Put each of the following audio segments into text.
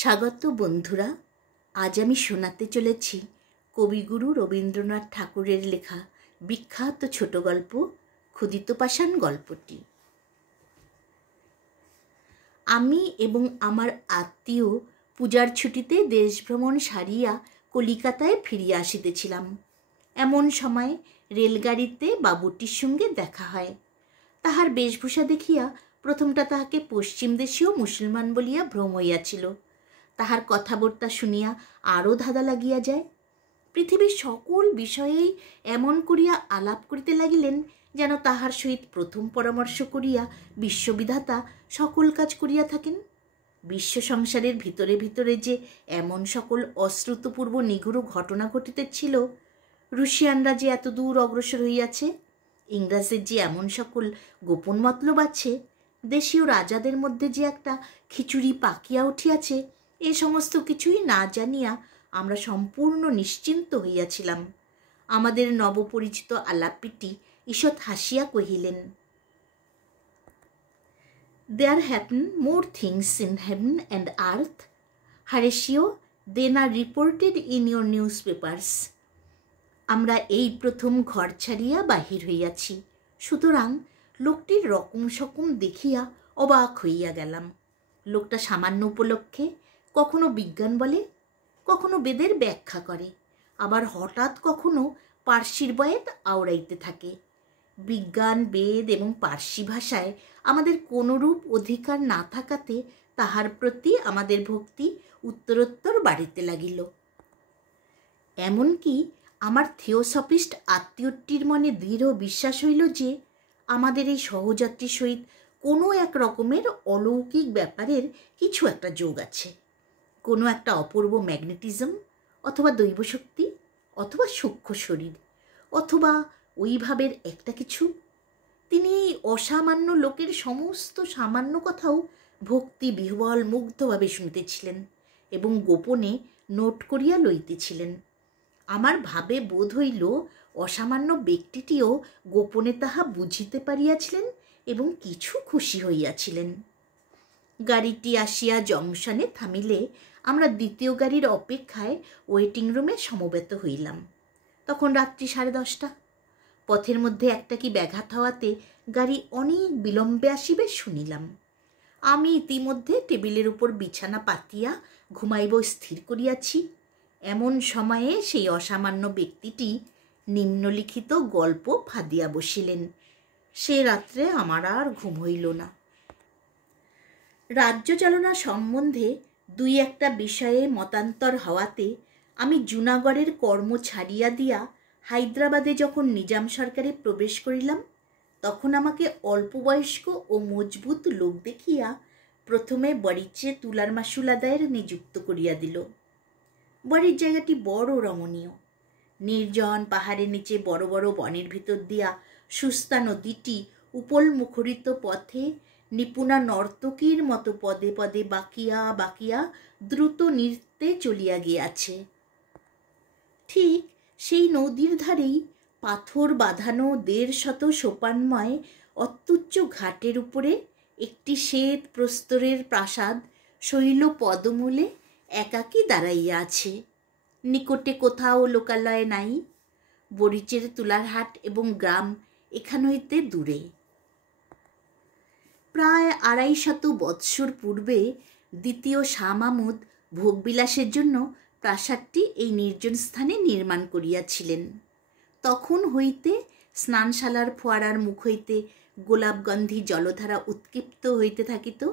স্বাগত বন্ধুরা। আজ আমি শোনাতে চলেছি কবিগুরু রবীন্দ্রনাথ ঠাকুরের লেখা বিখ্যাত ছোট গল্প ক্ষুদিত পাষাণ গল্পটি। আমি এবং আমার আত্মীয় পূজার ছুটিতে দেশভ্রমণ সারিয়া কলিকাতায় ফিরিয়া আসিতেছিলাম। এমন সময় রেলগাড়িতে বাবুটির সঙ্গে দেখা হয়। তাহার বেশভূষা দেখিয়া প্রথমটা তাহাকে পশ্চিম দেশীয় মুসলমান বলিয়া ভ্রম হইয়াছিল। তাহার কথাবার্তা শুনিয়া আরও ধাঁধা লাগিয়া যায়। পৃথিবীর সকল বিষয়েই এমন করিয়া আলাপ করিতে লাগিলেন যেন তাহার সহিত প্রথম পরামর্শ করিয়া বিশ্ববিধাতা সকল কাজ করিয়া থাকেন। বিশ্ব সংসারের ভিতরে ভিতরে যে এমন সকল অশ্রুতপূর্ব নিগূঢ় ঘটনা ঘটিতেছিল, রুশিয়ানরা যে এত দূর অগ্রসর হইয়াছে, ইংরাজদের যে এমন সকল গোপন মতলব আছে, দেশীয় রাজাদের মধ্যে যে একটা খিচুড়ি পাকিয়া উঠিয়াছে, এ সমস্ত কিছুই না জানিয়া আমরা সম্পূর্ণ নিশ্চিন্ত হইয়াছিলাম। আমাদের নবপরিচিত আলাপিটি ঈষৎ হাসিয়া কহিলেন, "There happen more things in heaven and earth, Horatio, than are reported in your newspapers." আমরা এই প্রথম ঘর ছাড়িয়া বাহির হইয়াছি, সুতরাং লোকটির রকম সকম দেখিয়া অবাক হইয়া গেলাম। লোকটা সামান্য উপলক্ষে কখনো বিজ্ঞান বলে, কখনো বেদের ব্যাখ্যা করে, আবার হঠাৎ কখনো পার্সির বয়েত আওড়াইতে থাকে। বিজ্ঞান, বেদ এবং পার্সি ভাষায় আমাদের কোনরূপ অধিকার না থাকাতে তাহার প্রতি আমাদের ভক্তি উত্তরোত্তর বাড়িতে লাগিল। এমনকি আমার থিওসফিস্ট আত্মীয়টির মনে দৃঢ় বিশ্বাস হইল যে আমাদের এই সহযাত্রীর সহিত কোনো এক রকমের অলৌকিক ব্যাপারের কিছু একটা যোগ আছে, কোনো একটা অপূর্ব ম্যাগনেটিজম অথবা দৈবশক্তি অথবা সূক্ষ্ম শরীর অথবা ওই ভাবের একটা কিছু। তিনি এই অসামান্য লোকের সমস্ত সামান্য কথাও ভক্তি বিহ্বল মুগ্ধভাবে শুনিতেছিলেন এবং গোপনে নোট করিয়া লইতেছিলেন। আমার ভাবে বোধ হইল অসামান্য ব্যক্তিটিও গোপনে তাহা বুঝিতে পারিয়াছিলেন এবং কিছু খুশি হইয়াছিলেন। গাড়িটি আসিয়া জংশনে থামিলে আমরা দ্বিতীয় গাড়ির অপেক্ষায় ওয়েটিং রুমে সমবেত হইলাম। তখন রাত্রি 10:30। পথের মধ্যে একটা কি ব্যাঘাত হওয়াতে গাড়ি অনেক বিলম্বে আসিবে শুনিলাম। আমি ইতিমধ্যে টেবিলের উপর বিছানা পাতিয়া ঘুমাইব স্থির করিয়াছি। এমন সময়ে সেই অসামান্য ব্যক্তিটি নিম্নলিখিত গল্প ফাঁদিয়া বসিলেন। সে রাত্রে আমার আর ঘুম হইল না। রাজ্য চালনা সম্বন্ধে দুই একটা বিষয়ে মতান্তর হওয়াতে আমি জুনাগড়ের কর্ম ছাড়িয়া দিয়া হায়দ্রাবাদে যখন নিজাম সরকারে প্রবেশ করিলাম, তখন আমাকে অল্প বয়স্ক ও মজবুত লোক দেখিয়া প্রথমে বরিচে তুলার মাসুল আদায়ের নিযুক্ত করিয়া দিল। বড়ির জায়গাটি বড় রমণীয়। নির্জন পাহাড়ের নিচে বড় বড় বনের ভিতর দিয়া সুস্তা নদীটি উপল মুখরিত পথে নিপুণা নর্তকীর মতো পদে পদে বাকিয়া বাকিয়া দ্রুত নৃত্যে চলিয়া গিয়াছে। ঠিক সেই নদীর ধারেই পাথর বাঁধানো 150 সোপানময় অত্যুচ্চ ঘাটের উপরে একটি শ্বেত প্রস্তরের প্রাসাদ শৈল পদমূলে একাকী দাঁড়াইয়া আছে। নিকটে কোথাও লোকালয় নাই। বরিচের তুলারহাট এবং গ্রাম এখান হইতে দূরে। প্রায় 250 বৎসর পূর্বে দ্বিতীয় শাহ মাহমুদ ভোগবিলাসের জন্য প্রাসাদটি এই নির্জন স্থানে নির্মাণ করিয়াছিলেন। তখন হইতে স্নানশালার ফোয়ারার মুখ হইতে গোলাপগন্ধি জলধারা উৎক্ষিপ্ত হইতে থাকিত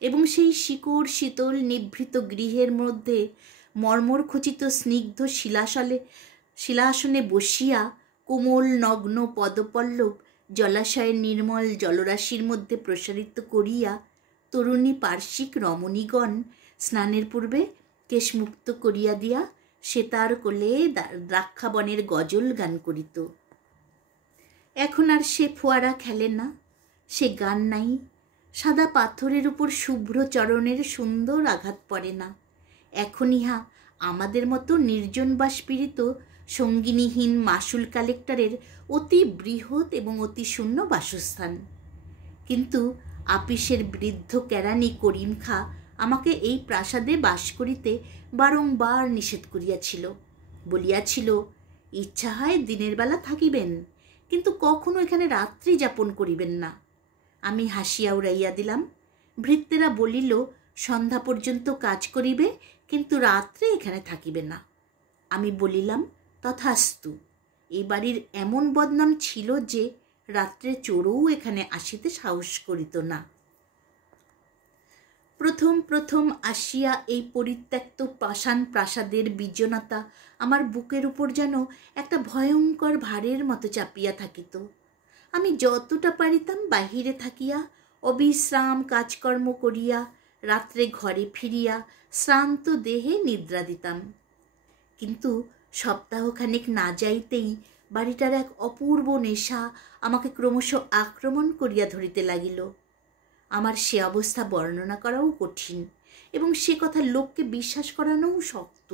এবং সেই শিকড় শীতল নিভৃত গৃহের মধ্যে মর্মরখচিত স্নিগ্ধ শিলাসনে বসিয়া কোমল নগ্ন পদপল্লব জলাশয়ের নির্মল জলরাশির মধ্যে প্রসারিত করিয়া তরুণী পার্শ্বিক রমণীগণ স্নানের পূর্বে কেশমুক্ত করিয়া দিয়া সেতার কোলে দ্রাক্ষাবনের গজল গান করিত। এখন আর সে ফোয়ারা খেলে না, সে গান নাই, সাদা পাথরের উপর শুভ্র চরণের সুন্দর আঘাত পড়ে না। এখন ইহা আমাদের মতো নির্জনবাস পীড়িত সঙ্গিনীহীন মাসুল কালেক্টরের অতি বৃহৎ এবং অতি শূন্য বাসস্থান। কিন্তু আপিসের বৃদ্ধ কেরানি করিম খাঁ আমাকে এই প্রাসাদে বাস করিতে বারংবার নিষেধ করিয়াছিল, বলিয়াছিল, ইচ্ছা হয় দিনের বেলা থাকিবেন, কিন্তু কখনো এখানে রাত্রি যাপন করিবেন না। আমি হাসিয়া উড়াইয়া দিলাম। ভৃত্যেরা বলিল, সন্ধ্যা পর্যন্ত কাজ করিবে, কিন্তু রাত্রে এখানে থাকিবে না। আমি বলিলাম, তথাস্তু। এই বাড়ির এমন বদনাম ছিল যে রাত্রে চোরও এখানে আসিতে সাহস করিত না। প্রথম প্রথম আসিয়া এই পরিত্যক্ত পাষাণ প্রাসাদের বিজনতা আমার বুকের উপর যেন একটা ভয়ঙ্কর ভারের মতো চাপিয়া থাকিত। আমি যতটা পারিতাম বাহিরে থাকিয়া অবিশ্রাম কাজকর্ম করিয়া রাত্রে ঘরে ফিরিয়া শ্রান্ত দেহে নিদ্রা দিতাম। কিন্তু সপ্তাহখানেক না যাইতেই বাড়িটার এক অপূর্ব নেশা আমাকে ক্রমশ আক্রমণ করিয়া ধরিতে লাগিল। আমার সে অবস্থা বর্ণনা করাও কঠিন এবং সে কথা লোককে বিশ্বাস করানোও শক্ত।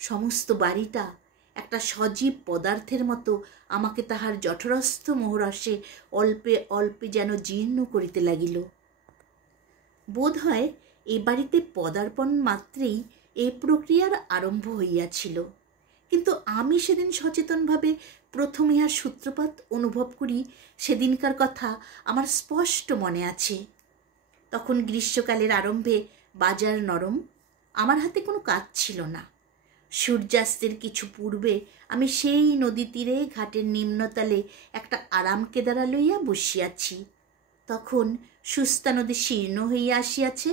সমস্ত বাড়িটা একটা সজীব পদার্থের মতো আমাকে তাহার জঠরস্থ মোহরসে অল্পে অল্পে যেন জীর্ণ করিতে লাগিল। বোধ হয় এ বাড়িতে পদার্পণ মাত্রেই এ প্রক্রিয়ার আরম্ভ হইয়াছিল, কিন্তু আমি সেদিন সচেতনভাবে প্রথম ইহার সূত্রপাত অনুভব করি সেদিনকার কথা আমার স্পষ্ট মনে আছে। তখন গ্রীষ্মকালের আরম্ভে বাজার নরম, আমার হাতে কোনো কাজ ছিল না। সূর্যাস্তের কিছু পূর্বে আমি সেই নদী তীরে ঘাটের নিম্নতলে একটা আরাম কেদারা লইয়া বসিয়াছি। তখন সুস্তা নদী শীর্ণ হইয়া আসিয়াছে,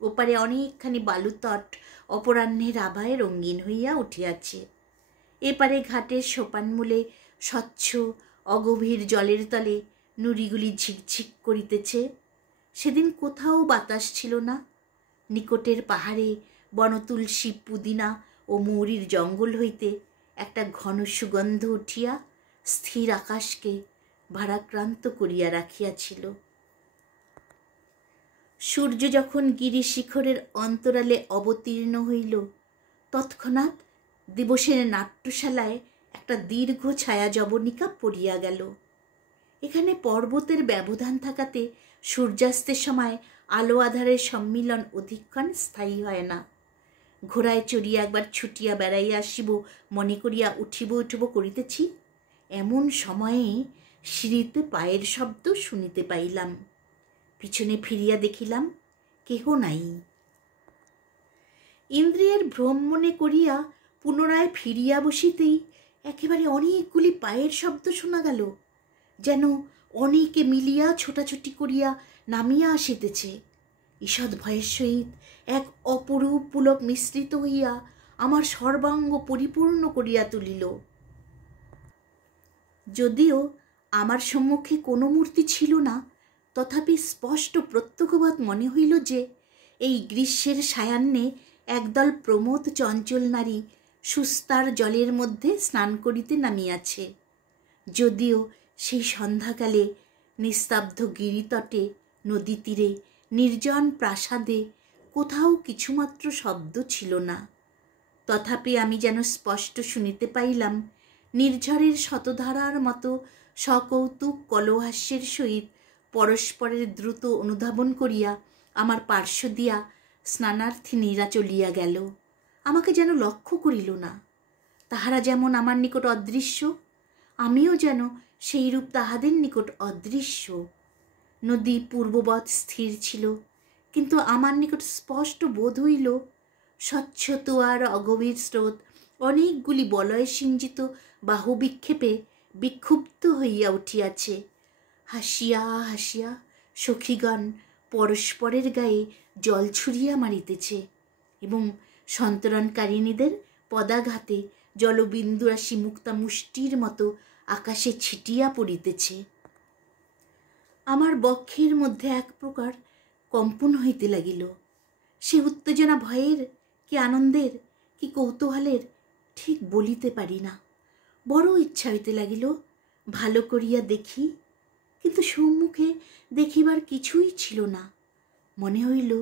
ওপারে অনেকখানি বালুতট অপরাহ্নের আভায় রঙিন হইয়া উঠিয়াছে। এপারে ঘাটের সোপানমূলে স্বচ্ছ অগভীর জলের তলে নুড়িগুলি ঝিকঝিক করিতেছে। সেদিন কোথাও বাতাস ছিল না। নিকটের পাহাড়ে বনতুলসী, পুদিনা ও মৌরির জঙ্গল হইতে একটা ঘন সুগন্ধ উঠিয়া স্থির আকাশকে ভারাক্রান্ত করিয়া রাখিয়াছিল। সূর্য যখন গিরিশিখরের অন্তরালে অবতীর্ণ হইল, তৎক্ষণাৎ দিবসের নাট্যশালায় একটা দীর্ঘ ছায়া জবনিকা পড়িয়া গেল। এখানে পর্বতের ব্যবধান থাকাতে সূর্যাস্তের সময় আলো আধারের সম্মিলন অধিকক্ষণ স্থায়ী হয় না। ঘোড়ায় চড়িয়া একবার ছুটিয়া বেড়াইয়া আসিব মনে করিয়া উঠিব করিতেছি, এমন সময়ে সিঁড়িতে পায়ের শব্দ শুনিতে পাইলাম। পিছনে ফিরিয়া দেখিলাম কেহ নাই। ইন্দ্রিয়ের ভ্রম মনে করিয়া পুনরায় ফিরিয়া বসিতেই একেবারে অনেকগুলি পায়ের শব্দ শোনা গেল, যেন অনেকে মিলিয়া ছোটাছুটি করিয়া নামিয়া আসিতেছে। ঈষৎ ভয়ের সহিত এক অপরূপ পুলক মিশ্রিত হইয়া আমার সর্বাঙ্গ পরিপূর্ণ করিয়া তুলিল। যদিও আমার সম্মুখে কোনো মূর্তি ছিল না, তথাপি স্পষ্ট প্রত্যক্ষবাদ মনে হইল যে এই গ্রীষ্মের সায়াহ্নে একদল প্রমোদ চঞ্চল নারী সুস্তার জলের মধ্যে স্নান করিতে নামিয়াছে। যদিও সেই সন্ধ্যাকালে নিস্তব্ধ গিরিতটে, নদী তীরে, নির্জন প্রাসাদে কোথাও কিছুমাত্র শব্দ ছিল না, তথাপি আমি যেন স্পষ্ট শুনিতে পাইলাম নির্ঝরের শতধারার মতো সকৌতুক কলহাস্যের সহিত পরস্পরের দ্রুত অনুধাবন করিয়া আমার পার্শ্ব দিয়া স্নানার্থিনীরা চলিয়া গেল। আমাকে যেন লক্ষ্য করিল না। তাহারা যেমন আমার নিকট অদৃশ্য, আমিও যেন সেইরূপ তাহাদের নিকট অদৃশ্য। নদী পূর্ববৎ স্থির ছিল, কিন্তু আমার নিকট স্পষ্ট বোধ হইল স্বচ্ছ তোয়ার অগভীর স্রোত অনেকগুলি বলয় সিঞ্জিত বাহু বিক্ষেপে বিক্ষুব্ধ হইয়া উঠিয়াছে। হাসিয়া হাসিয়া সখীগণ পরস্পরের গায়ে জল ছুড়িয়া মারিতেছে এবং সন্তরণকারিণীদের পদাঘাতে জলবিন্দুরাশি মুক্তা মুষ্টির মতো আকাশে ছিটিয়া পড়িতেছে। আমার বক্ষের মধ্যে এক প্রকার কম্পন হইতে লাগিল। সে উত্তেজনা ভয়ের, কি আনন্দের, কি কৌতূহলের ঠিক বলিতে পারি না। বড় ইচ্ছা হইতে লাগিল ভালো করিয়া দেখি, কিন্তু সম্মুখে দেখিবার কিছুই ছিল না। মনে হইল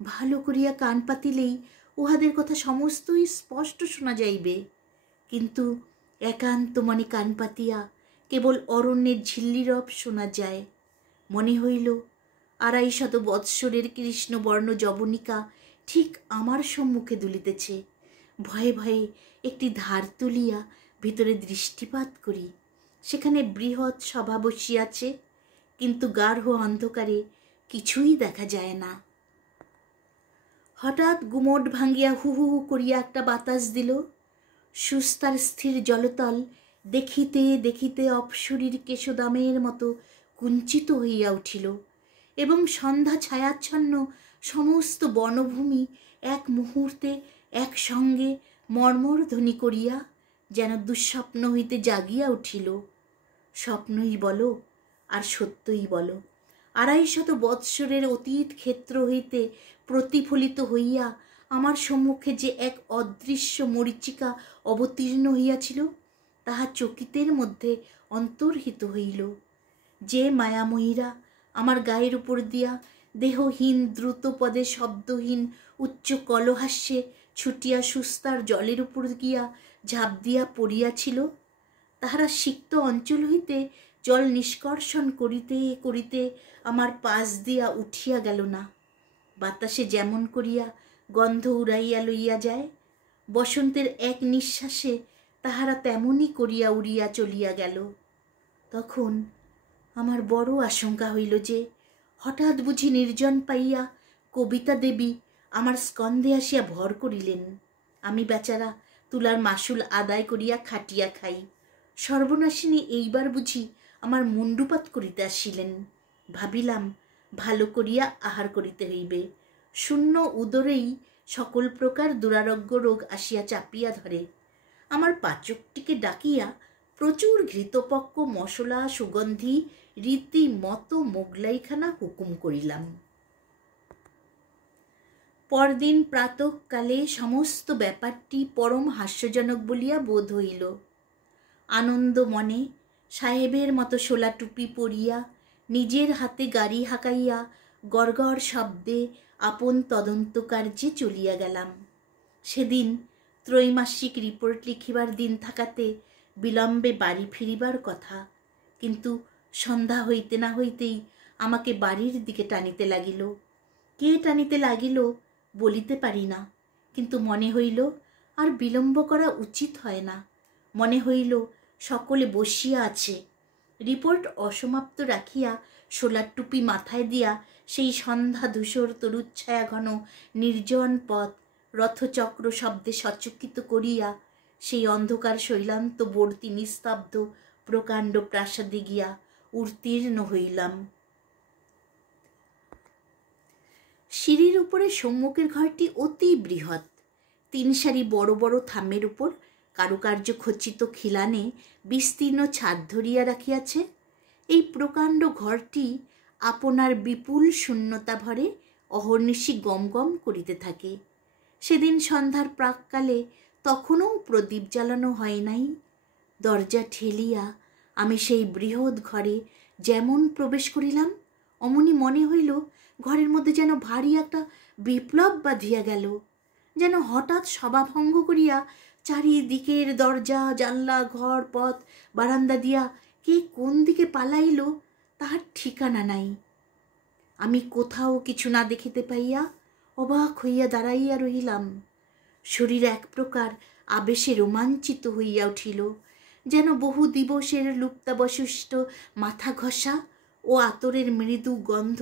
ভালো করিয়া কান পাতিলেই উহাদের কথা সমস্তই স্পষ্ট শোনা যাইবে, কিন্তু একান্ত মনে কান পাতিয়া কেবল অরণ্যের ঝিল্লিরব শোনা যায়। মনে হইল 250 বৎসরের কৃষ্ণবর্ণ যবনিকা ঠিক আমার সম্মুখে দুলিতেছে। ভয়ে ভয়ে একটি ধার তুলিয়া ভিতরে দৃষ্টিপাত করি। সেখানে বৃহৎ সভা বসিয়াছে, কিন্তু গাঢ় অন্ধকারে কিছুই দেখা যায় না। হঠাৎ গুমট ভাঙ্গিয়া হু হু হু করিয়া একটা বাতাস দিল। সুস্তার স্থির জলতল দেখিতে দেখিতে অপসরীর কেশদামের মতো কুঞ্চিত হইয়া উঠিল, এবং সন্ধ্যা ছায়াচ্ছন্ন সমস্ত বনভূমি এক মুহূর্তে একসঙ্গে মর্মর ধ্বনি করিয়া যেন দুঃস্বপ্ন হইতে জাগিয়া উঠিল। স্বপ্নই বলো আর সত্যই বলো, 250 বৎসরের অতীত ক্ষেত্র হইতে প্রতিফলিত হইয়া আমার সম্মুখে যে এক অদৃশ্য মরীচিকা অবতীর্ণ হইয়াছিল, তাহা চকিতের মধ্যে অন্তর্হিত হইল। যে মায়াময়ীরা আমার গায়ের উপর দিয়া দেহহীন দ্রুত পদে শব্দহীন উচ্চ কলহাস্যে ছুটিয়া সুস্তার জলের উপর গিয়া ঝাঁপ দিয়া পড়িয়াছিল, তাহারা সিক্ত অঞ্চল হইতে জল নিষ্কর্ষণ করিতে করিতে আমার পাশ দিয়া উঠিয়া গেল না। বাতাসে যেমন করিয়া গন্ধ উড়াইয়া লইয়া যায়, বসন্তের এক নিঃশ্বাসে তাহারা তেমনি করিয়া উড়িয়া চলিয়া গেল। তখন আমার বড় আশঙ্কা হইল যে হঠাৎ বুঝি নির্জন পাইয়া কবিতা দেবী আমার স্কন্ধে আসিয়া ভর করিলেন। আমি বেচারা তুলার মাসুল আদায় করিয়া খাটিয়া খাই। সর্বনাশিনী এইবার বুঝি আমার মুণ্ডুপাত করিতে আসিলেন। ভাবিলাম ভালো করিয়া আহার করিতে হইবে। শূন্য উদরেই সকল প্রকার দুরারোগ্য রোগ আসিয়া চাপিয়া ধরে। আমার পাচকটিকে ডাকিয়া প্রচুর ঘৃতপক্ক মশলা সুগন্ধি রীতিমতো মোগলাইখানা হুকুম করিলাম। পরদিন প্রাতঃকালে সমস্ত ব্যাপারটি পরম হাস্যজনক বলিয়া বোধ হইল। আনন্দ মনে সাহেবের মতো শোলা টুপি পরিয়া নিজের হাতে গাড়ি হাঁকাইয়া গড়গড় শব্দে আপন তদন্ত কার্যে চলিয়া গেলাম। সেদিন ত্রৈমাসিক রিপোর্ট লিখিবার দিন থাকাতে বিলম্বে বাড়ি ফিরিবার কথা, কিন্তু সন্ধ্যা হইতে না হইতেই আমাকে বাড়ির দিকে টানিতে লাগিল। কে টানিতে লাগিল বলিতে পারি না, কিন্তু মনে হইল আর বিলম্ব করা উচিত হয় না। মনে হইল সকলে বসিয়া আছে। রিপোর্ট অসমাপ্ত রাখিয়া শোলার টুপি মাথায় দিয়া সেই সন্ধ্যা ধূসর তরুচ্ছায়া ঘন নির্জন পথ রথচক্র শব্দে সচকিত করিয়া সেই অন্ধকার শৈলান্তবর্তী নিস্তব্ধ প্রকাণ্ড প্রাসাদে গিয়া উত্তীর্ণ হইলাম। সিঁড়ির উপরে সম্মুখের ঘরটি অতি বৃহৎ। 3 সারি বড় বড় থামের উপর কারুকার্য খচিত খিলানে বিস্তীর্ণ ছাদ ধরিয়া রাখিয়াছে। এই প্রকাণ্ড ঘরটি আপনার বিপুল শূন্যতা ভরে অহর্নিশি গম গম করিতে থাকে। সেদিন সন্ধ্যার প্রাককালে তখনও প্রদীপ জ্বালানো হয় নাই। দরজা ঠেলিয়া আমি সেই বৃহৎ ঘরে যেমন প্রবেশ করিলাম, অমনি মনে হইল ঘরের মধ্যে যেন ভারী একটা বিপ্লব বাঁধিয়া গেল। যেন হঠাৎ সভাভঙ্গ করিয়া চারিদিকের দরজা জানলা ঘর পথ বারান্দা দিয়া কে কোন দিকে পালাইল তাহার ঠিকানা নাই। আমি কোথাও কিছু না দেখিতে পাইয়া অবাক হইয়া দাঁড়াইয়া রহিলাম। শরীর এক প্রকার আবেশে রোমাঞ্চিত হইয়া উঠিল, যেন বহু দিবসের লুপ্তাবশিষ্ট মাথা ঘষা ও আতরের মৃদু গন্ধ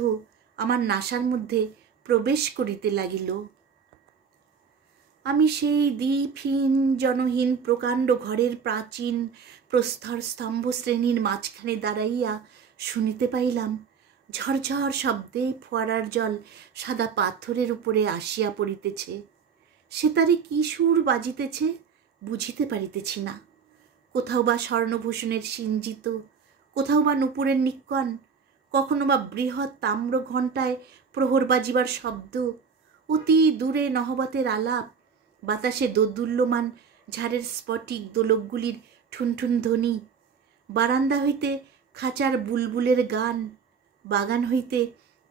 আমার নাসার মধ্যে প্রবেশ করিতে লাগিল। আমি সেই দ্বীপহীন জনহীন প্রকাণ্ড ঘরের প্রাচীন প্রস্তর স্তম্ভ শ্রেণীর মাঝখানে দাঁড়াইয়া শুনিতে পাইলাম ঝরঝর শব্দে ফোয়ারার জল সাদা পাথরের উপরে আসিয়া পড়িতেছে। সে তারে কি সুর বাজিতেছে বুঝিতে পারিতেছি না। কোথাও বা স্বর্ণভূষণের সিঞ্জিত, কোথাও বা নূপুরের নিক্কণ, কখনো বা বৃহৎ তাম্র ঘণ্টায় প্রহর বাজিবার শব্দ, অতি দূরে নহবতের আলাপ, বাতাসে দোদুল্যমান ঝাড়ের স্ফটিক দোলকগুলির ঠুনঠুন ধ্বনি, বারান্দা হইতে খাঁচার বুলবুলের গান, বাগান হইতে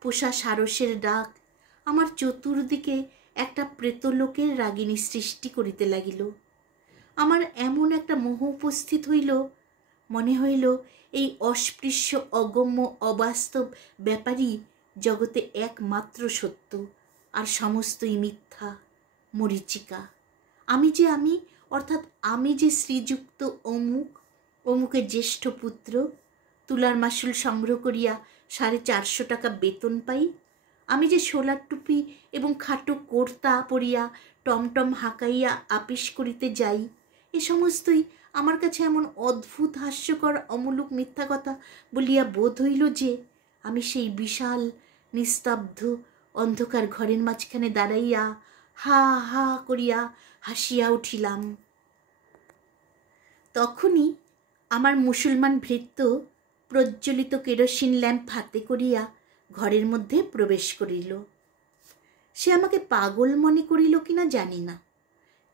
পোষা সারসের ডাক আমার চতুর্দিকে একটা প্রেতলোকের রাগিনী সৃষ্টি করিতে লাগিল। আমার এমন একটা মোহ উপস্থিত হইল, মনে হইল এই অস্পৃশ্য অগম্য অবাস্তব ব্যাপারই জগতে একমাত্র সত্য, আর সমস্তই মিথ্যা, মরীচিকা। আমি যে আমি, অর্থাৎ আমি যে শ্রীযুক্ত অমুক, অমুকের জ্যেষ্ঠ পুত্র, তুলার মাসুল সংগ্রহ করিয়া 450 টাকা বেতন পাই। আমি যে সোলার টুপি এবং খাটো কোর্তা পরিয়া টমটম হাঁকাইয়া আপিস করিতে যাই, এ সমস্তই আমার কাছে এমন অদ্ভুত হাস্যকর অমূলক মিথ্যা কথা বলিয়া বোধ হইল যে আমি সেই বিশাল নিস্তব্ধ অন্ধকার ঘরের মাঝখানে দাঁড়াইয়া হা হা করিয়া হাসিয়া উঠিলাম। তখনই আমার মুসলমান ভৃত্য প্রজ্বলিত কেরোসিন ল্যাম্প হাতে করিয়া ঘরের মধ্যে প্রবেশ করিল। সে আমাকে পাগল মনে করিল কিনা জানি না,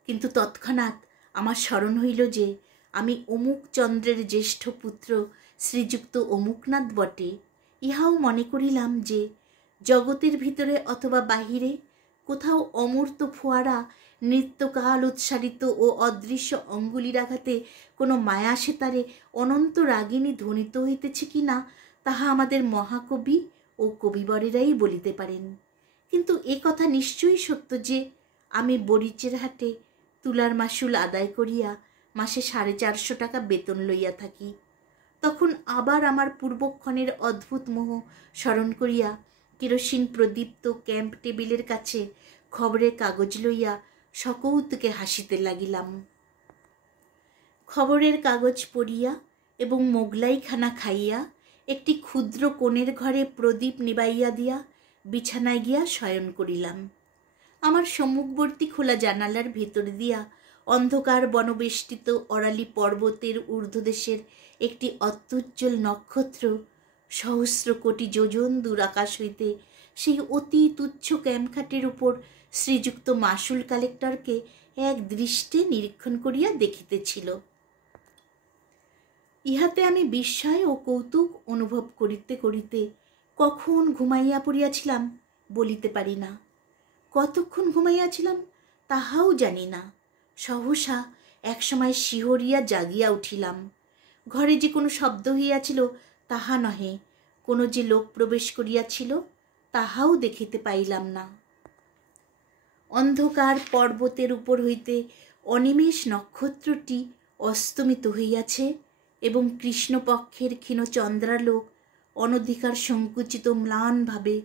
কিন্তু তৎক্ষণাৎ আমার স্মরণ হইল যে আমি অমুক চন্দ্রের জ্যেষ্ঠ পুত্র শ্রীযুক্ত অমুকনাথ বটে। ইহাও মনে করিলাম যে জগতের ভিতরে অথবা বাহিরে কোথাও অমূর্ত ফোয়ারা নৃত্যকাল উৎসারিত ও অদৃশ্য অঙ্গুলির আঘাতে কোনো মায়া সেতারে অনন্ত রাগিনী ধ্বনিত হইতেছে কিনা তাহা আমাদের মহাকবি ও কবিবরেরাই বলিতে পারেন। কিন্তু এ কথা নিশ্চয়ই সত্য যে আমি বরিচের হাটে তুলার মাসুল আদায় করিয়া মাসে 450 টাকা বেতন লইয়া থাকি। তখন আবার আমার পূর্বক্ষণের অদ্ভুত মোহ স্মরণ করিয়া কেরোসিন প্রদীপ্ত ক্যাম্প টেবিলের কাছে খবরের কাগজ লইয়া সকৌতুকে হাসিতে লাগিলাম। খবরের কাগজ পড়িয়া এবং মোগলাইখানা খাইয়া একটি ক্ষুদ্র কোণের ঘরে প্রদীপ নিবাইয়া দিয়া বিছানায় গিয়া শয়ন করিলাম। আমার সম্মুখবর্তী খোলা জানালার ভিতর দিয়া অন্ধকার বনবেষ্টিত অরালি পর্বতের ঊর্ধ্বদেশের একটি অত্যুজ্জ্বল নক্ষত্র সহস্র কোটি যোজন দূর আকাশ হইতে সেই অতি তুচ্ছ ক্যাম্পখাটের উপর শ্রীযুক্ত মাসুল কালেক্টরকে এক দৃষ্টে নিরীক্ষণ করিয়া দেখিতেছিল। ইহাতে আমি বিস্ময় ও কৌতুক অনুভব করিতে করিতে কখন ঘুমাইয়া পড়িয়াছিলাম বলিতে পারি না, কতক্ষণ ঘুমাইয়াছিলাম তাহাও জানি না। সহসা একসময় শিহরিয়া জাগিয়া উঠিলাম। ঘরে যে কোনো শব্দ হইয়াছিল তাহা নহে, কোনো যে লোক প্রবেশ করিয়াছিল তাহাও দেখিতে পাইলাম না। অন্ধকার পর্বতের উপর হইতে অনিমেষ নক্ষত্রটি অস্তমিত হইয়াছে এবং কৃষ্ণপক্ষের ক্ষীণ চন্দ্রালোক অনধিকার সংকুচিত ম্লানভাবে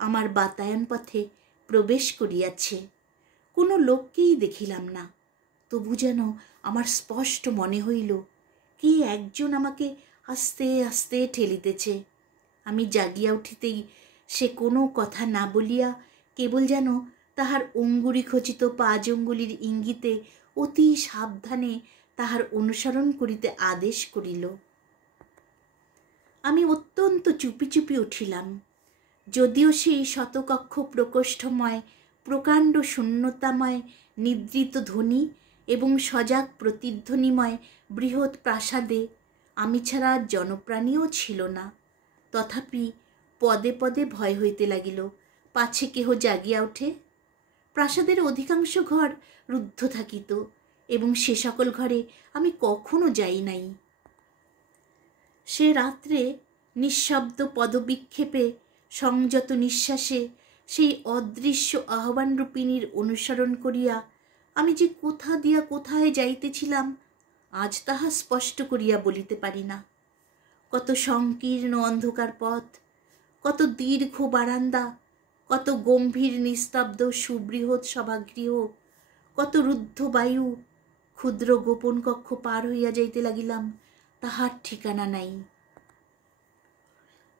আমার বাতায়ন পথে প্রবেশ করিয়াছে। কোনো লোককেই দেখিলাম না, তবু যেন আমার স্পষ্ট মনে হইল কে একজন আমাকে আস্তে আস্তে ঠেলিতেছে। আমি জাগিয়া উঠিতেই সে কোনো কথা না বলিয়া কেবল যেন তাহার অঙ্গুরি খচিত পাঁচ অঙ্গুলির ইঙ্গিতে অতি সাবধানে তাহার অনুসরণ করিতে আদেশ করিল। আমি অত্যন্ত চুপি চুপি উঠিলাম। যদিও সেই শতকক্ষ প্রকোষ্ঠময় প্রকাণ্ড শূন্যতাময় নিদ্রিত ধ্বনি এবং সজাগ প্রতিধ্বনিময় বৃহৎ প্রাসাদে আমি ছাড়া জনপ্রাণীও ছিল না, তথাপি পদে পদে ভয় হইতে লাগিল পাছে কেহ জাগিয়া ওঠে। প্রাসাদের অধিকাংশ ঘর রুদ্ধ থাকিত এবং সে সকল ঘরে আমি কখনো যাই নাই। সে রাত্রে নিঃশব্দ পদবিক্ষেপে সংযত নিঃশ্বাসে সেই অদৃশ্য আহ্বানরূপিণীর অনুসরণ করিয়া আমি যে কোথা দিয়া কোথায় যাইতেছিলাম আজ তাহা স্পষ্ট করিয়া বলিতে পারি না। কত সংকীর্ণ অন্ধকার পথ, কত দীর্ঘ বারান্দা, কত গম্ভীর নিস্তব্ধ সুবৃহৎ সভাগৃহ, কত রুদ্ধ বায়ু, ক্ষুদ্র গোপন কক্ষ পার হইয়া যাইতে লাগিলাম, তাহার ঠিকানা নাই।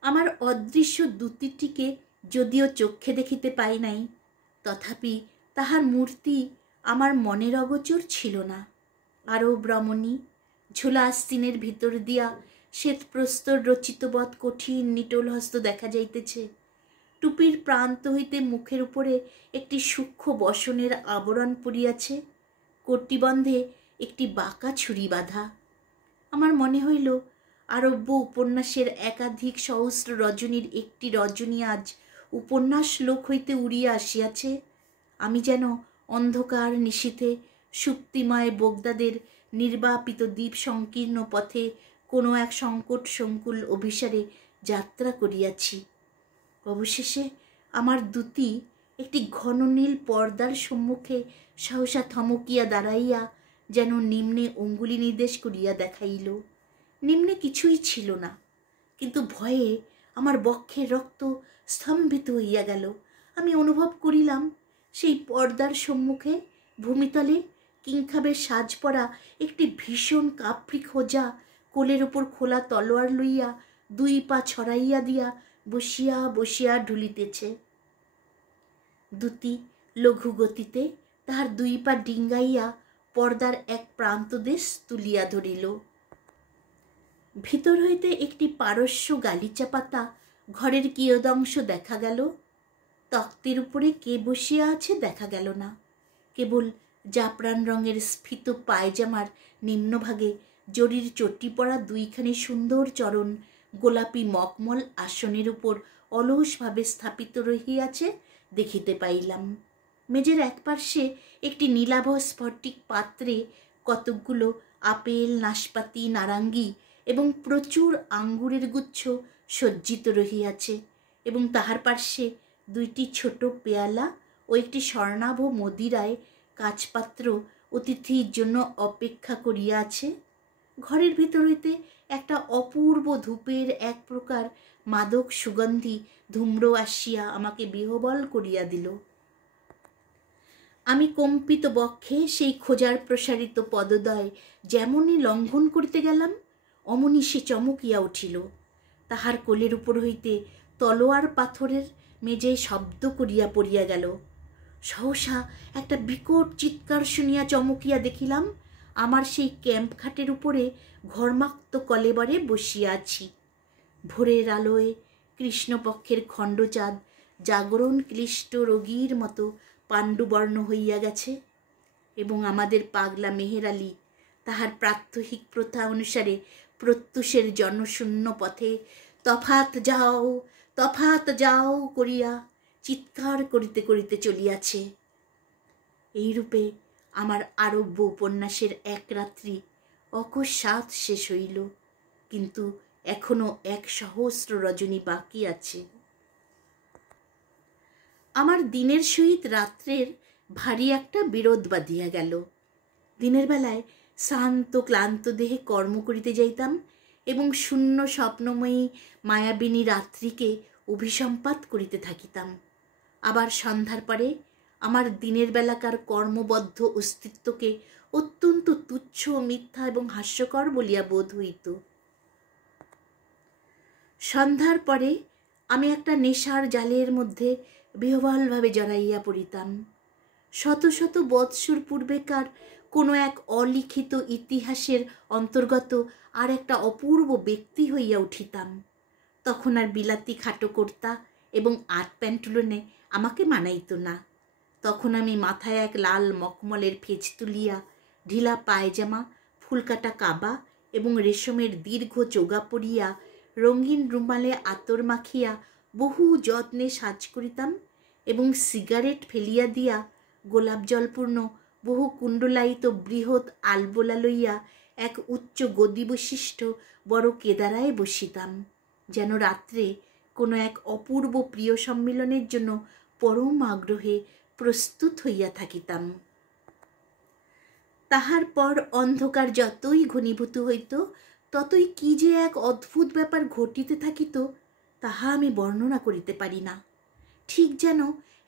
আমার অদৃশ্য দূতিটিকে যদিও চক্ষে দেখিতে পাই নাই, তথাপি তাহার মূর্তি আমার মনের অগোচর ছিল না। আরও রমণী ঝোলা আস্তিনের ভিতর দিয়া শ্বেতপ্রস্তর রচিতবৎ কঠিন নিটোল হস্ত দেখা যাইতেছে। টুপির প্রান্ত হইতে মুখের উপরে একটি সূক্ষ্ম বসনের আবরণ পড়িয়াছে, কটিবন্ধে একটি বাঁকা ছুরি বাঁধা। আমার মনে হইল আরব্য উপন্যাসের একাধিক সহস্র রজনীর একটি রজনী আজ উপন্যাস লোক হইতে উড়িয়া আসিয়াছে। আমি যেন অন্ধকার নিশীথে সুপ্তিময় বোগদাদের নির্বাপিত দ্বীপ সংকীর্ণ পথে কোনো এক সংকট সংকুল অভিসারে যাত্রা করিয়াছি। অবশেষে আমার দ্যুতি একটি ঘন নীল পর্দার সম্মুখে সহসা থমকিয়া দাঁড়াইয়া যেন নিম্নে অঙ্গুলি নির্দেশ করিয়া দেখাইল। নিম্নে কিছুই ছিল না, কিন্তু ভয়ে আমার বক্ষের রক্ত স্তম্ভিত হইয়া গেল। আমি অনুভব করিলাম সেই পর্দার সম্মুখে ভূমিতলে কিংখাবের সাজ পরা একটি ভীষণ কাপড়ি খোঁজা কোলের ওপর খোলা তলোয়ার লইয়া 2 পা ছড়াইয়া দিয়া বসিয়া বসিয়া ঢুলিতেছে। দ্যুতি লঘু গতিতে তাহার 2 পা ডিঙ্গাইয়া পর্দার এক প্রান্তদেশ তুলিয়া ধরিল। ভিতর হইতে একটি পারস্য গালিচা পাতা ঘরের কিয়দংশ দেখা গেল। তক্তের উপরে কে বসিয়া আছে দেখা গেল না, কেবল জাফরান রঙের স্ফীত পায়জামার নিম্নভাগে জরির চটি পরা 2খানি সুন্দর চরণ গোলাপি মকমল আসনের উপর অলসভাবে স্থাপিত রহিয়াছে দেখিতে পাইলাম। মেজের এক পার্শ্বে একটি নীলাভ স্ফটিক পাত্রে কতকগুলো আপেল, নাশপাতি, নারাঙ্গি এবং প্রচুর আঙ্গুরের গুচ্ছ সজ্জিত রহিয়াছে, এবং তাহার পার্শ্বে 2টি ছোট পেয়ালা ও একটি স্বর্ণাভ মদিরায় কাচপাত্র অতিথির জন্য অপেক্ষা করিয়া আছে। ঘরের ভিতর হইতে একটা অপূর্ব ধূপের এক প্রকার মাদক সুগন্ধি ধূম্র আসিয়া আমাকে বিহ্বল করিয়া দিল। আমি কম্পিত বক্ষে সেই খোঁজার প্রসারিত পদদ্বয় যেমনই লঙ্ঘন করিতে গেলাম, অমনি সে চমকিয়া উঠিল। তাহার কোলের উপর হইতে তলোয়ার পাথরের মেঝে শব্দ করিয়া পড়িয়া গেল। সহসা একটা বিকট চিৎকার শুনিয়া চমকিয়া দেখিলাম আমার সেই ক্যাম্প খাটের উপরে ঘর্মাক্ত কলেবরে বসিয়া আছি। ভোরের আলোয় কৃষ্ণপক্ষের খণ্ডচাঁদ জাগরণ ক্লিষ্ট রোগীর মতো পাণ্ডুবর্ণ হইয়া গেছে, এবং আমাদের পাগলা মেহের আলী তাহার প্রাত্যহিক প্রথা অনুসারে প্রত্যুষের জনশূন্য পথে তফাত যাও করিয়া চিৎকার করিতে করিতে চলিয়াছে। এইরূপে আমার আরব্য উপন্যাসের এক রাত্রি অকস্মাৎ শেষ হইল, কিন্তু এখনো 1,000 রজনী বাকি আছে। আমার দিনের সহিত রাত্রের ভারী একটা বিরোধ বাঁধিয়া গেল। দিনের বেলায় শান্ত ক্লান্ত দেহে কর্ম করিতে যাইতাম এবং শূন্য স্বপ্নময়ী মায়াবিনী রাত্রিকে অভিসম্পাত করিতে থাকিতাম। আবার সন্ধ্যার পরে আমার দিনের বেলাকার কর্মবদ্ধ অস্তিত্বকে অত্যন্ত তুচ্ছ, মিথ্যা এবং হাস্যকর বলিয়া বোধ হইত। সন্ধ্যার পরে আমি একটা নেশার জালের মধ্যে বিহ্বলভাবে জড়াইয়া পড়িতাম। শত শত বৎসর পূর্বেকার কোনো এক অলিখিত ইতিহাসের অন্তর্গত আর একটা অপূর্ব ব্যক্তি হইয়া উঠিতাম। তখন আর বিলাতি খাটো কর্তা এবং আট প্যান্টুলনে আমাকে মানাইত না। তখন আমি মাথায় এক লাল মকমলের ফেজ তুলিয়া, ঢিলা পায়জামা, ফুলকাটা কাবা এবং রেশমের দীর্ঘ চোগা পরিয়া, রঙিন রুমালে আতর মাখিয়া বহু যত্নে সাজ করিতাম, এবং সিগারেট ফেলিয়া দিয়া গোলাপ জলপূর্ণ বহু কুণ্ডলায়িত বৃহৎ আলবোলা লইয়া এক উচ্চ গদি বৈশিষ্ট্য বড় কেদারায় বসিতাম, যেন রাত্রে কোনো এক অপূর্ব প্রিয় সম্মিলনের জন্য পরম আগ্রহে প্রস্তুত হইয়া থাকিতাম। তাহার পর অন্ধকার যতই ঘনীভূত হইত, ততই কি যে এক অদ্ভুত ব্যাপার ঘটিতে থাকিত, তাহা আমি বর্ণনা করিতে পারি না। ঠিক যেন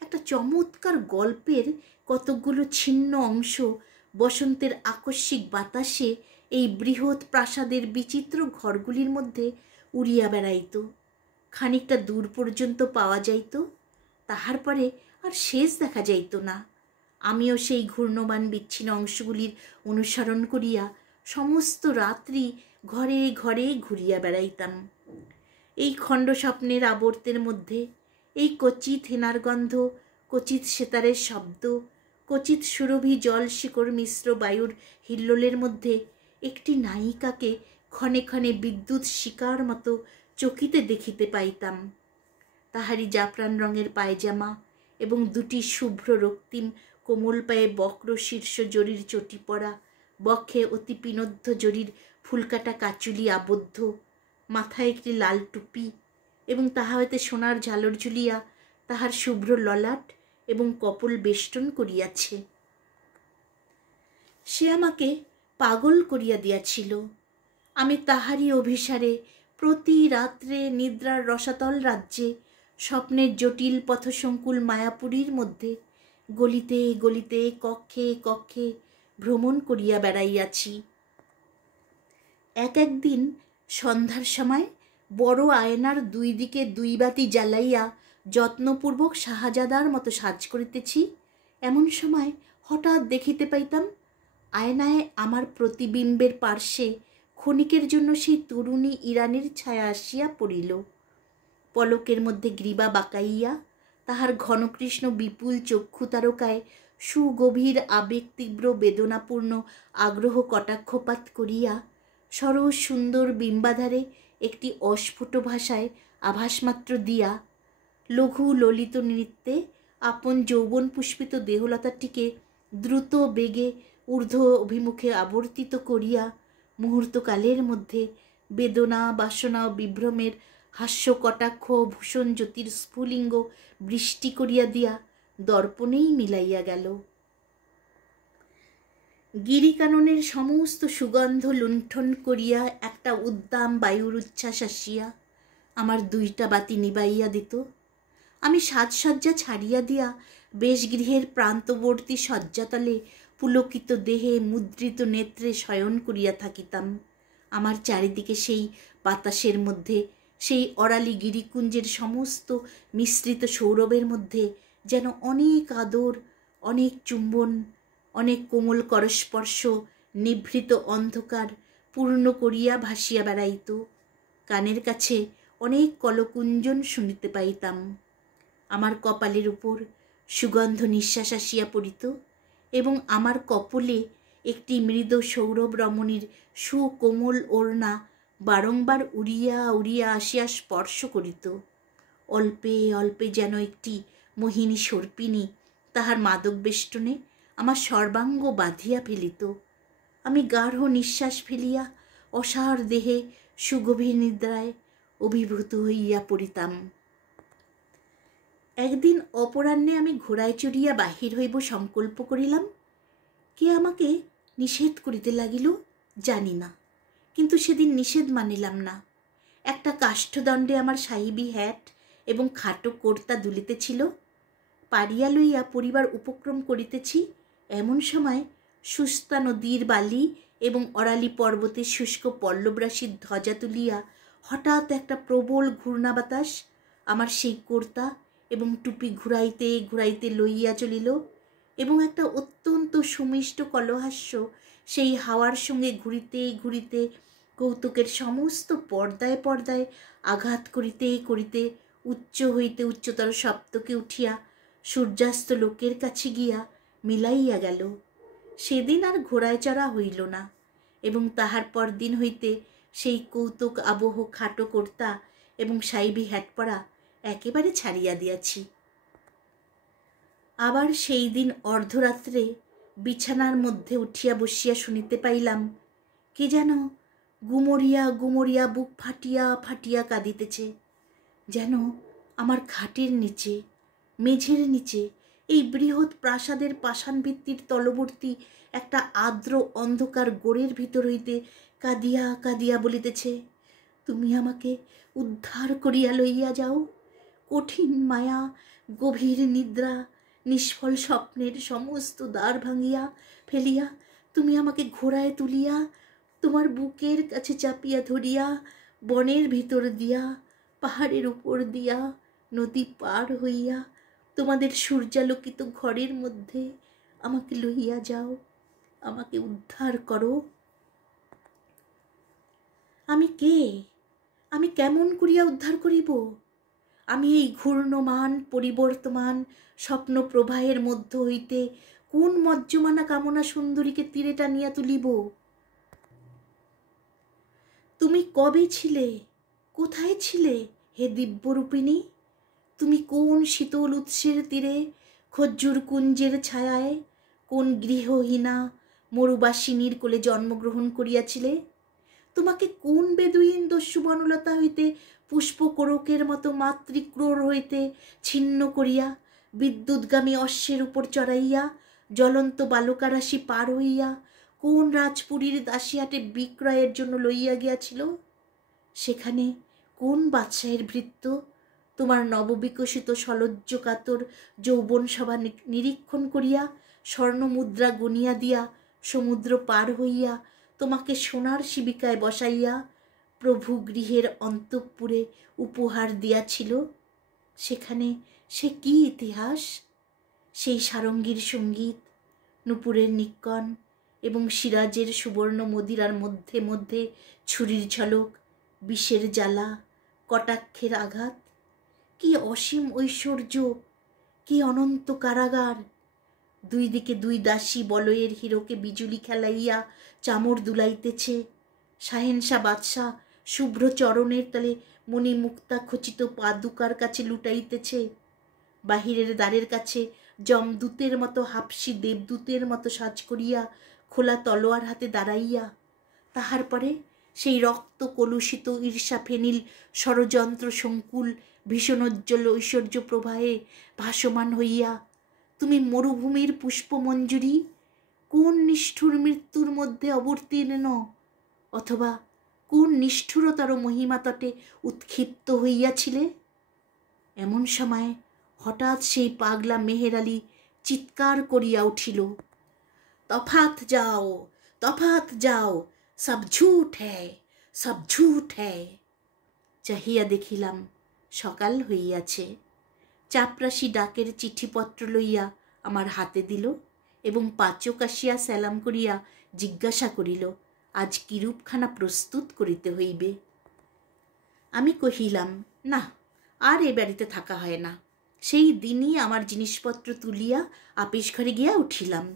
একটা চমৎকার গল্পের কতকগুলো ছিন্ন অংশ বসন্তের আকস্মিক বাতাসে এই বৃহৎ প্রাসাদের বিচিত্র ঘরগুলির মধ্যে উড়িয়া বেড়াইত, খানিকটা দূর পর্যন্ত পাওয়া যাইত, তাহার পরে আর শেষ দেখা যাইত না। আমিও সেই ঘূর্ণবান বিচ্ছিন্ন অংশগুলির অনুসরণ করিয়া সমস্ত রাত্রি ঘরে ঘরে ঘুরিয়া বেড়াইতাম। এই খণ্ড স্বপ্নের আবর্তের মধ্যে এই কচিত হেনার গন্ধ, কচিত সেতারের শব্দ, কচিত সুরভি জল শিকড় মিশ্র বায়ুর হিল্লোলের মধ্যে একটি নায়িকাকে ক্ষণে ক্ষণে বিদ্যুৎ শিকার মতো চকিতে দেখিতে পাইতাম। তাহারি জাফরান রঙের পায়জামা এবং 2টি শুভ্র রক্তিম কোমল পায়ে বক্র শীর্ষ জরির চটি পরা, বক্ষে অতি পিনদ্ধ জরির ফুলকাটা কাচুলি আবদ্ধ, মাথায় একটি লাল টুপি, এবং তাহা হইতে সোনার ঝালর ঝুলিয়া তাহার শুভ্র ললাট এবং কপল বেষ্টন করিয়াছে। সে আমাকে পাগল করিয়া দিয়াছিল। আমি তাহারই অভিসারে প্রতি রাত্রে নিদ্রার রসাতল রাজ্যে স্বপ্নের জটিল পথসংকুল মায়াপুরীর মধ্যে গলিতে গলিতে কক্ষে কক্ষে ভ্রমণ করিয়া বেড়াইয়াছি। একদিন সন্ধ্যার সময় বড় আয়নার দুই দিকে দুই বাতি জ্বালাইয়া যত্নপূর্বক শাহজাদার মতো সাজ করিতেছি, এমন সময় হঠাৎ দেখিতে পাইতাম আয়নায় আমার প্রতিবিম্বের পার্শ্বে ক্ষণিকের জন্য সেই তরুণী ইরানের ছায়া আসিয়া পড়িল। পলকের মধ্যে গ্রীবা বাঁকাইয়া তাহার ঘনকৃষ্ণ বিপুল চক্ষু তারকায় সুগভীর আবেগ তীব্র বেদনাপূর্ণ আগ্রহ কটাক্ষপাত করিয়া সরস সুন্দর বিম্বাধারে একটি অস্ফুট ভাষায় আভাসমাত্র দিয়া লঘু ললিত নৃত্যে আপন যৌবন পুষ্পিত দেহলতাটিকে দ্রুত বেগে ঊর্ধ্ব অভিমুখে আবর্তিত করিয়া মুহূর্তকালের মধ্যে বেদনা বাসনা ও বিভ্রমের হাস্য কটাক্ষ ভূষণ জ্যোতির স্ফুলিঙ্গ বৃষ্টি করিয়া দিয়া দর্পণেই মিলাইয়া গেল। গিরিকাননের সমস্ত সুগন্ধ লুণ্ঠন করিয়া একটা উদ্দাম বায়ুর উচ্ছ্বাস আসিয়া আমার দুইটা বাতি নিবাইয়া দিত। আমি সাজসজ্জা ছাড়িয়া দিয়া বেশ গৃহের প্রান্তবর্তী শয্যাতলে পুলকিত দেহে মুদ্রিত নেত্রে শয়ন করিয়া থাকিতাম। আমার চারিদিকে সেই বাতাসের মধ্যে, সেই অরালি গিরিকুঞ্জের সমস্ত মিশ্রিত সৌরভের মধ্যে যেন অনেক আদর, অনেক চুম্বন, অনেক কোমল করস্পর্শ নিভৃত অন্ধকার পূর্ণ করিয়া ভাসিয়া বেড়াইত। কানের কাছে অনেক কলকুঞ্জন শুনিতে পাইতাম। আমার কপালের উপর সুগন্ধ নিঃশ্বাস আসিয়া পড়িত এবং আমার কপলে একটি মৃদু সৌরভ রমণীর সুকোমল ওড়না বারংবার উড়িয়া উড়িয়া আসিয়া স্পর্শ করিত। অল্পে অল্পে যেন একটি মোহিনী সর্পিণী তাহার মাদক বেষ্টনে আমার সর্বাঙ্গ বাঁধিয়া ফেলিত। আমি গাঢ় নিঃশ্বাস ফেলিয়া অসার দেহে সুগভীর নিদ্রায় অভিভূত হইয়া পড়িতাম। একদিন অপরাহ্নে আমি ঘোড়ায় চড়িয়া বাহির হইব সংকল্প করিলাম। কে আমাকে নিষেধ করিতে লাগিল জানি না, কিন্তু সেদিন নিষেধ মানিলাম না। একটা কাষ্ঠদণ্ডে আমার সাহিবি হ্যাট এবং খাটো কর্তা দুলিতেছিল। পারিয়া লইয়া পরিবার উপক্রম করিতেছি, এমন সময় সুস্তা নদীর বালি এবং অরালি পর্বতের শুষ্ক পল্লবরাশির ধ্বজা তুলিয়া হঠাৎ একটা প্রবল ঘূর্ণা বাতাস আমার সেই কর্তা এবং টুপি ঘুরাইতে ঘুরাইতে লইয়া চলিল এবং একটা অত্যন্ত সুমিষ্ট কলহাস্য সেই হাওয়ার সঙ্গে ঘুরিতে ঘুরিতে কৌতুকের সমস্ত পর্দায় পর্দায় আঘাত করিতে করিতে উচ্চ হইতে উচ্চতর সপ্তকে উঠিয়া সূর্যাস্ত লোকের কাছে গিয়া মিলাইয়া গেল। সেদিন আর ঘোড়ায় চড়া হইল না এবং তাহার পর দিন হইতে সেই কৌতুক আবহ খাটো কর্তা এবং সাইবি হ্যাট পরা একেবারে ছাড়িয়া দিয়াছি। আবার সেই দিন অর্ধরাত্রে বিছানার মধ্যে উঠিয়া বসিয়া শুনিতে পাইলাম কে যেন গুমরিয়া গুমরিয়া বুক ফাটিয়া ফাটিয়া কাঁদিতেছে। যেন আমার খাটের নিচে, মেঝের নিচে, এই বৃহৎ প্রাসাদের পাষাণ ভিত্তির তলবর্তী একটা আর্দ্র অন্ধকার গোড়ের ভিতর হইতে কাঁদিয়া কাঁদিয়া বলিতেছে, তুমি আমাকে উদ্ধার করিয়া লইয়া যাও। কঠিন মায়া, গভীর নিদ্রা, নিষ্ফল স্বপ্নের সমস্ত দ্বার ভাঙিয়া ফেলিয়া তুমি আমাকে ঘোড়ায় তুলিয়া তোমার বুকের কাছে চাপিয়া ধরিয়া বনের ভিতর দিয়া, পাহাড়ের উপর দিয়া, নদী পার হইয়া তোমাদের সূর্যালোকিত ঘরের মধ্যে আমাকে লইয়া যাও, আমাকে উদ্ধার করো। আমি কে? আমি কেমন করিয়া উদ্ধার করিব? আমি এই ঘূর্ণমান পরিবর্তমান স্বপ্ন প্রবাহের মধ্য হইতে কোন মজ্জমানা কামনা সুন্দরীকে তীরে টানিয়া তুলিব? তুমি কবে ছিলে? কোথায় ছিলে হে দিব্যরূপিণী? তুমি কোন শীতল উৎসের তীরে, খজ্জুর কুঞ্জের ছায়ায়, কোন গৃহহীনা মরুবাসিনীর কোলে জন্মগ্রহণ করিয়াছিলে? তোমাকে কোন বেদুইন দস্যু বনলতা হইতে পুষ্পকোরকের মতো মাতৃক্রোড় হইতে ছিন্ন করিয়া বিদ্যুৎগামী অশ্বের উপর চড়াইয়া জ্বলন্ত বালুকারাশি পার হইয়া কোন রাজপুরীর দাসিহাটে বিক্রয়ের জন্য লইয়া গিয়াছিল? সেখানে কোন বাদশাহের ভৃত্য তোমার নববিকশিত সলজ্জকাতর যৌবন সভা নিরীক্ষণ করিয়া স্বর্ণমুদ্রা গনিয়া দিয়া সমুদ্র পার হইয়া তোমাকে সোনার শিবিকায় বসাইয়া প্রভু গৃহের অন্তঃপুরে উপহার দিয়াছিল? সেখানে সে কি ইতিহাস? সেই সারঙ্গীর সঙ্গীত, নূপুরের নিক্কণ এবং সিরাজের সুবর্ণ মদিরার মধ্যে মধ্যে ছুরির ঝলক, বিষের জ্বালা, কটাক্ষের আঘাত। কি অসীম ঐশ্বর্য, কি অনন্ত কারাগার! দুই দিকে দুই দাসী বলয়ের হিরোকে বিজুলি খেলাইয়া চামর দুলাইতেছে। শাহেনশা বাদশাহ শুভ্র চরণের তলে মণিমুক্তা খচিত পাদুকার কাছে লুটাইতেছে। বাহিরের দ্বারের কাছে যমদূতের মতো হাফসি দেবদূতের মতো সাজ করিয়া খোলা তলোয়ার হাতে দাঁড়াইয়া, তাহার পরে সেই রক্ত কলুষিত ঈর্ষা ফেনিল ষড়যন্ত্র সংকুল ভীষণোজ্জ্বল ঐশ্বর্য প্রবাহে ভাসমান হইয়া তুমি মরুভূমির পুষ্পমঞ্জুরি কোন নিষ্ঠুর মৃত্যুর মধ্যে অবতীর্ণ, অথবা কোন নিষ্ঠুরতর মহিমাতটে উৎক্ষিপ্ত হইয়াছিলে? এমন সময় হঠাৎ সেই পাগলা মেহের আলী চিৎকার করিয়া উঠিল, তফাত যাও, তফাত যাও, সব ঝুঠ হ্যায়, সব ঝুঠ হ্যায়। চাহিয়া দেখিলাম সকাল হইয়াছে। চাপরাশি ডাকের চিঠিপত্র লইয়া আমার হাতে দিল এবং পাচক আসিয়া সালাম করিয়া জিজ্ঞাসা করিল, আজ কিরূপখানা প্রস্তুত করিতে হইবে? আমি কহিলাম, না, আর এ বাড়িতে থাকা হয় না। সেই দিনই আমার জিনিসপত্র তুলিয়া আপিস ঘরে গিয়া উঠিলাম।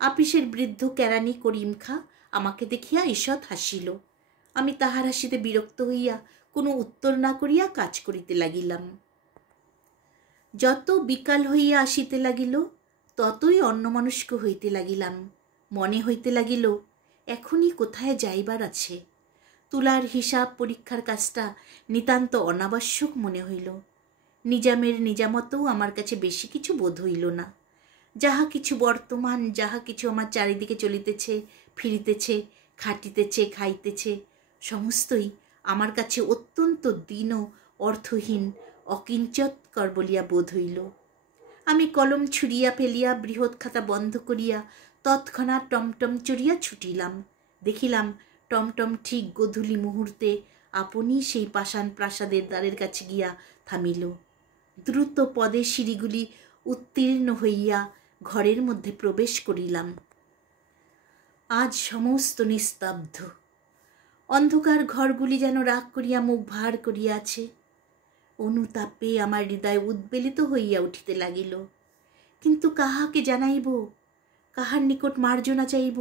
আপিসের বৃদ্ধ কেরানি করিম খা আমাকে দেখিয়া ঈষৎ হাসিল। আমি তাহার হাসিতে বিরক্ত হইয়া কোনো উত্তর না করিয়া কাজ করিতে লাগিলাম। যত বিকাল হইয়া আসিতে লাগিল ততই অন্যমনস্ক হইতে লাগিলাম। মনে হইতে লাগিল এখনই কোথায় যাইবার আছে। তুলার হিসাব পরীক্ষার কাজটা নিতান্ত অনাবশ্যক মনে হইল। নিজামের নিজামতও আমার কাছে বেশি কিছু বোধ হইল না। যাহা কিছু বর্তমান, যাহা কিছু আমার চারিদিকে চলিতেছে, ফিরিতেছে, খাটিতেছে, খাইতেছে, সমস্তই আমার কাছে অত্যন্ত দীন, অর্থহীন, অকিঞ্চৎকর বলিয়া বোধ হইল। আমি কলম ছুড়িয়া ফেলিয়া বৃহৎ খাতা বন্ধ করিয়া তৎক্ষণাৎ টমটম চড়িয়া ছুটিলাম। দেখিলাম টমটম ঠিক গোধূলি মুহূর্তে আপনি সেই পাষাণ প্রাসাদের দ্বারের কাছে গিয়া থামিল। দ্রুত পদে সিঁড়িগুলি উত্তীর্ণ হইয়া ঘরের মধ্যে প্রবেশ করিলাম। আজ সমস্ত নিস্তব্ধ। অন্ধকার ঘরগুলি যেন রাগ করিয়া মুখ ভার করিয়া আছে। অনুতাপে আমার হৃদয় উদ্বেলিত হইয়া উঠিতে লাগিল। কিন্তু কাহাকে জানাইব, কাহার নিকট মার্জনা চাইব,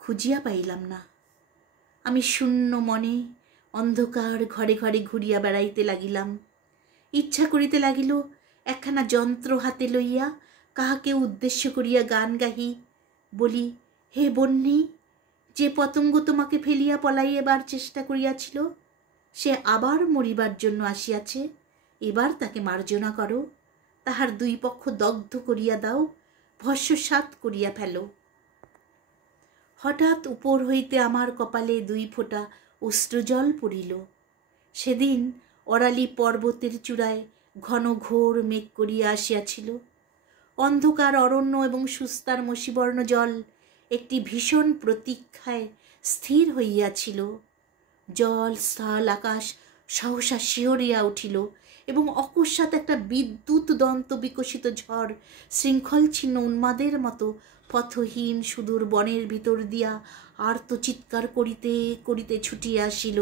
খুঁজিয়া পাইলাম না। আমি শূন্য মনে অন্ধকার ঘরে ঘরে ঘুরিয়া বেড়াইতে লাগিলাম। ইচ্ছা করিতে লাগিল একখানা যন্ত্র হাতে লইয়া কাহাকে উদ্দেশ্য করিয়া গান গাহি, বলি, হে বন্যী, যে পতঙ্গ তোমাকে ফেলিয়া পলাইবার চেষ্টা করিয়াছিল সে আবার মরিবার জন্য আসিয়াছে, এবার তাকে মার্জনা করো, তাহার দুই পক্ষ দগ্ধ করিয়া দাও, ভস্মসাৎ করিয়া ফেলো। হঠাৎ উপর হইতে আমার কপালে দুই ফোঁটা অশ্রুজল পড়িল। সেদিন অরালি পর্বতের চূড়ায় ঘন ঘোর মেঘ করিয়া আসিয়াছিল। অন্ধকার অরণ্য এবং সুস্তার মসীবর্ণ জল একটি ভীষণ প্রতীক্ষায় স্থির হইয়াছিল। জল, স্থল, আকাশ সহসা শিহরিয়া উঠিল এবং অকস্মাৎ একটা বিদ্যুৎ দন্ত বিকশিত ঝড় শৃঙ্খল ছিন্ন উন্মাদের মতো পথহীন সুদূর বনের ভিতর দিয়া আর্তচিৎকার করিতে করিতে ছুটিয়া আসিল।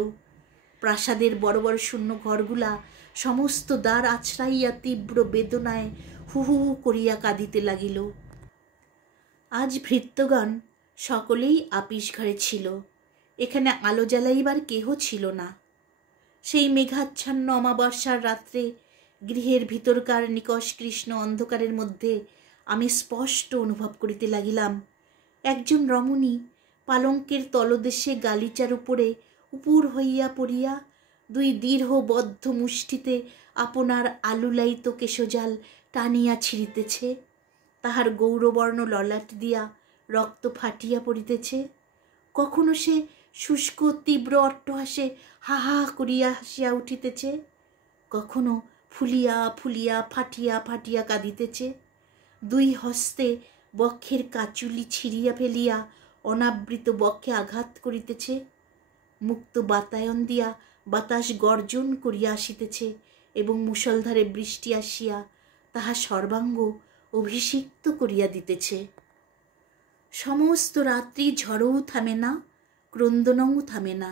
প্রাসাদের বড় বড় শূন্য ঘরগুলা সমস্ত দ্বার আছড়াইয়া তীব্র বেদনায় হু হু করিয়া কাঁদিতে লাগিল। আজ ভৃত্যগণ সকলেই আপিস ঘরে ছিল। এখানে আলো জ্বালাইবার কেহ ছিল না। সেই মেঘাচ্ছন্ন অমাবস্যার রাত্রে গৃহের ভিতরকার নিকষ কৃষ্ণ অন্ধকারের মধ্যে আমি স্পষ্ট অনুভব করিতে লাগিলাম একজন রমণী পালঙ্কের তলদেশে গালিচার উপরে উপুর হইয়া পড়িয়া দুই দীর্ঘবদ্ধ মুষ্টিতে আপনার আলুলায়িত কেশজাল টানিয়া ছিঁড়িতেছে, তাহার গৌরবর্ণ ললাট দিয়া রক্ত ফাটিয়া পড়িতেছে। কখনো সে শুষ্ক তীব্র অট্টহাসে হা হা করিয়া হাসিয়া উঠিতেছে, কখনো ফুলিয়া ফুলিয়া ফাটিয়া ফাটিয়া কাঁদিতেছে। দুই হস্তে বক্ষের কাচুলি ছিঁড়িয়া ফেলিয়া অনাবৃত বক্ষে আঘাত করিতেছে। মুক্ত বাতায়ন দিয়া বাতাস গর্জন করিয়া আসিতেছে এবং মুষলধারে বৃষ্টি আসিয়া তাহা সর্বাঙ্গ অভিষিক্ত করিয়া দিতেছে। সমস্ত রাত্রি ঝড়ও থামে না, ক্রন্দনও থামে না।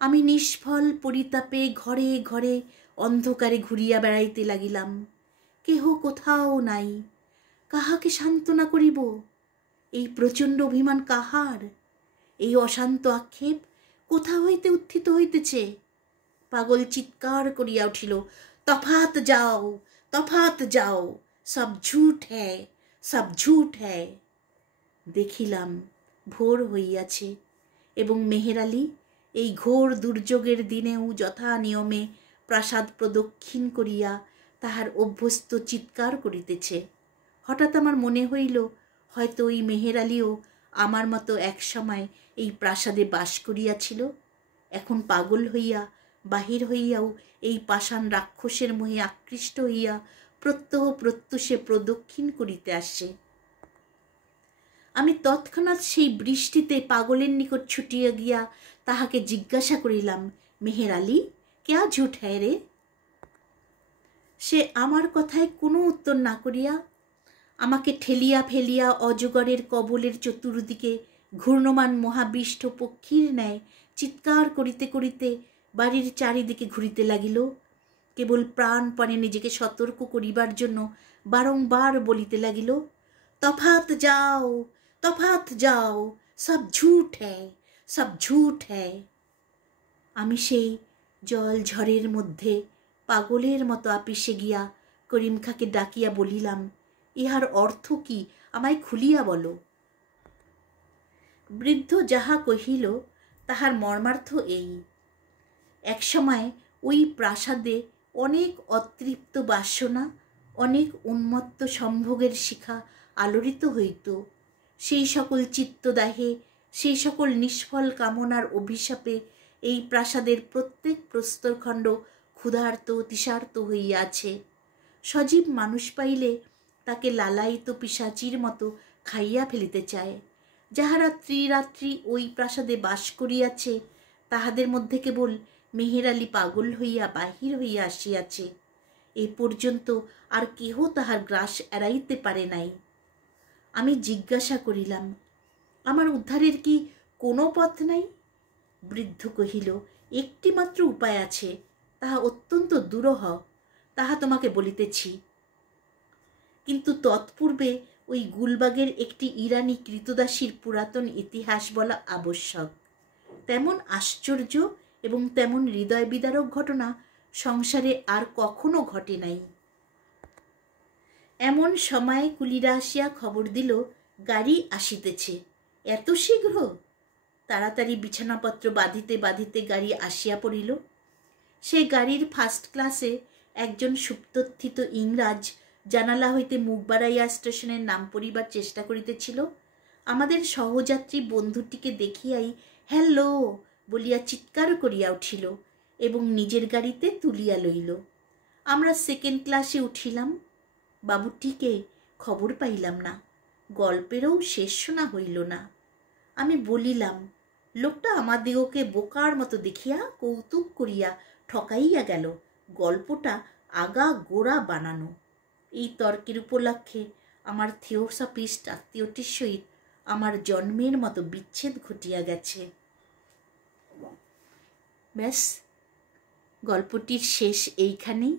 আমি নিষ্ফল পরিতাপে ঘরে ঘরে অন্ধকারে ঘুরিয়া বেড়াইতে লাগিলাম। কেহ কোথাও নাই। কাহাকে সান্ত্বনা করিব? এই প্রচণ্ড অভিমান কাহার? এই অশান্ত আক্ষেপ কোথা হইতে উত্থিত হইতেছে? পাগল চিৎকার করিয়া উঠিল, তফাত যাও, তফাত যাও, সব ঝুট হ্যায়, সব ঝুট হ্যায়। দেখিলাম ভোর হইয়াছে এবং মেহের আলী এই ঘোর দুর্যোগের দিনেও যথা নিয়মে প্রাসাদ প্রদক্ষিণ করিয়া তাহার অভ্যস্ত চিৎকার করিতেছে। হঠাৎ আমার মনে হইল, হয়তো ওই মেহের আলীও আমার মতো এক সময় এই প্রাসাদে বাস করিয়াছিল, এখন পাগল হইয়া বাহির হইয়াও এই পাষাণ রাক্ষসের মোহে আকৃষ্ট হইয়া প্রত্যহ প্রত্যুষে প্রদক্ষিণ করিতে আসে। আমি তৎক্ষণাৎ সেই বৃষ্টিতে পাগলের নিকট ছুটিয়া গিয়া তাহাকে জিজ্ঞাসা করিলাম, মেহের আলী, ক্যা ঝুট হ্যায় রে? সে আমার কথায় কোনো উত্তর না করিয়া আমাকে ঠেলিয়া ফেলিয়া অজগরের কবলের চতুর্দিকে ঘূর্ণমান মহাবিষ্ট পক্ষীর ন্যায় চিৎকার করিতে করিতে বাড়ির চারিদিকে ঘুরিতে লাগিল। কেবল প্রাণপণে নিজেকে সতর্ক করিবার জন্য বারংবার বলিতে লাগিল, তফাত যাও, তফাত যাও, সব ঝুট হ্যায়, সব ঝুট হ্যায়। আমি সেই জল ঝড়ের মধ্যে পাগলের মতো আপিসে গিয়া করিম খাঁকে ডাকিয়া বলিলাম, ইহার অর্থ কি, আমায় খুলিয়া বলো। বৃদ্ধ যাহা কহিল তাহার মর্মার্থ এই, একসময় ওই প্রাসাদে অনেক অতৃপ্ত বাসনা, অনেক উন্মত্ত সম্ভোগের শিখা আলোড়িত হইত। সেই সকল চিত্তদাহে, সেই সকল নিষ্ফল কামনার অভিশাপে এই প্রাসাদের প্রত্যেক প্রস্তরখণ্ড ক্ষুধার্ত তৃষার্ত হইয়া আছে। সজীব মানুষ পাইলে তাকে লালায়িত পিশাচির মতো খাইয়া ফেলিতে চায়। যাহারা ত্রিরাত্রি ওই প্রাসাদে বাস করিয়াছে তাহাদের মধ্যে কেবল মেহের আলী পাগল হইয়া বাহির হইয়া আসিয়াছে। এ পর্যন্ত আর কেহ তাহার গ্রাস এড়াইতে পারে নাই। আমি জিজ্ঞাসা করিলাম, আমার উদ্ধারের কি কোনো পথ নাই? বৃদ্ধ কহিল, একটি মাত্র উপায় আছে, তাহা অত্যন্ত দুরূহ, তাহা তোমাকে বলিতেছি। কিন্তু তৎপূর্বে ওই গুলবাগের একটি ইরানি কৃতদাসীর পুরাতন ইতিহাস বলা আবশ্যক। তেমন আশ্চর্য এবং তেমন হৃদয় বিদারক ঘটনা সংসারে আর কখনো ঘটে নাই। এমন সময় কুলিরা আসিয়া খবর দিল, গাড়ি আসিতেছে। এত শীঘ্র? তাড়াতাড়ি বিছানাপত্র বাঁধিতে বাঁধিতে গাড়ি আসিয়া পড়িল। সেই গাড়ির ফার্স্ট ক্লাসে একজন সুপ্তথিত ইংরাজ জানালা হইতে মুখ বাড়াইয়া স্টেশনের নাম পড়িবার চেষ্টা করিতেছিল। আমাদের সহযাত্রী বন্ধুটিকে দেখিয়াই হ্যালো বলিয়া চিৎকার করিয়া উঠিল এবং নিজের গাড়িতে তুলিয়া লইল। আমরা সেকেন্ড ক্লাসে উঠিলাম। বাবুটিকে খবর পাইলাম না, গল্পেরও শেষ শোনা হইল না। আমি বলিলাম, লোকটা আমাদিগকে বোকার মতো দেখিয়া কৌতুক করিয়া ঠকাইয়া গেল, গল্পটা আগা গোড়া বানানো। এই তর্কের উপলক্ষে আমার থিওসফিস্ট আত্মীয়টির সহিত আমার জন্মের মতো বিচ্ছেদ ঘটিয়া গেছে। ব্যাস, গল্পটির শেষ এইখানেই।